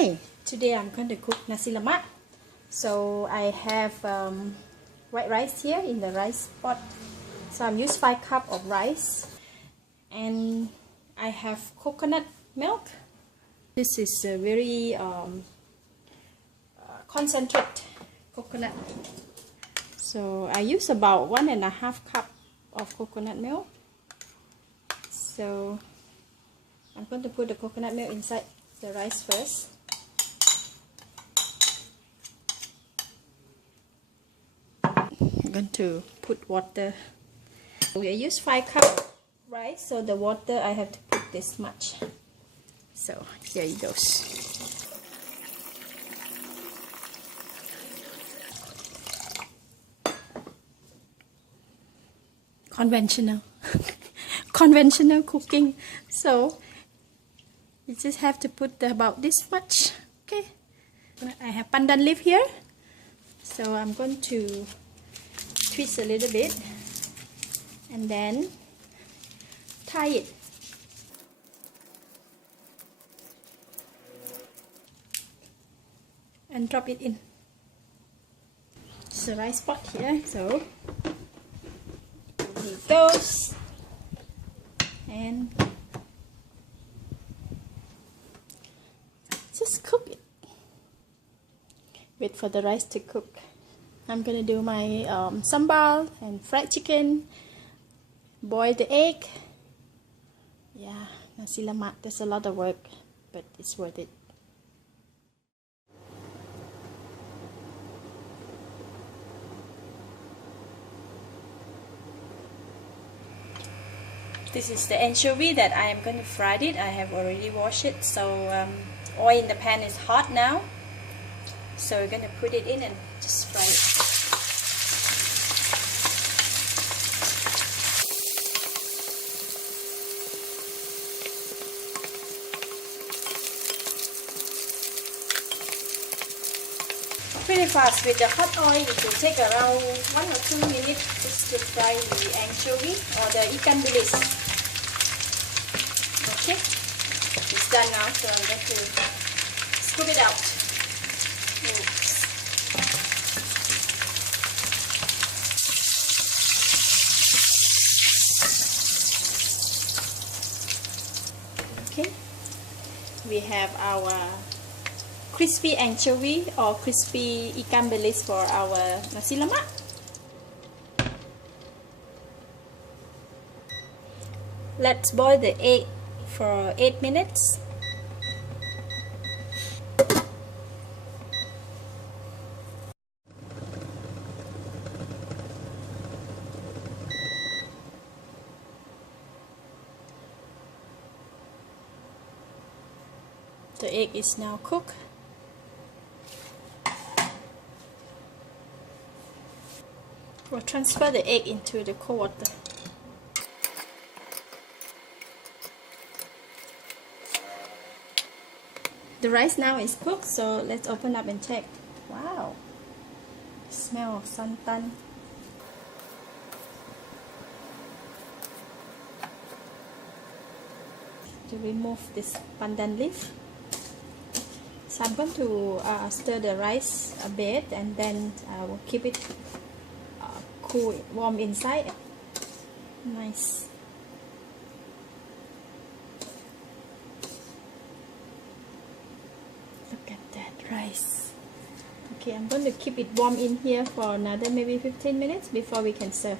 Hi, today I'm going to cook nasi lemak. So I have white rice here in the rice pot. So I'm used 5 cups of rice, and I have coconut milk. This is a very concentrated coconut. So I use about 1.5 cup of coconut milk. So I'm going to put the coconut milk inside the rice first. I'm going to put water. We use 5 cups rice, so the water I have to put this much. So here it goes. Conventional. Conventional cooking. So you just have to put about this much. Okay. I have pandan leaf here, so I'm going to twist a little bit and then tie it. And drop it in. It's a rice pot here, so here it goes. And just cook it. Wait for the rice to cook. I'm gonna do my sambal and fried chicken, boil the egg. Yeah, nasi lemak. There's a lot of work, but it's worth it. This is the anchovy that I am going to fry it. I have already washed it, so oil in the pan is hot now. So we're going to put it in and just fry it. Pretty fast with the hot oil. It will take around 1 or 2 minutes just to fry the anchovy or the ikan bilis. Okay, it's done now, so I'm going to scoop it out. Oops. Okay, we have our crispy anchovy or crispy ikan bilis for our nasi lemak. Let's boil the egg for 8 minutes. The egg is now cooked. We'll transfer the egg into the cold water. The rice now is cooked, so let's open up and check. Wow! Smell of santan. To remove this pandan leaf. So I'm going to stir the rice a bit, and then I will keep it cool, warm inside. Nice. Look at that rice. Okay, I'm going to keep it warm in here for another maybe 15 minutes before we can serve.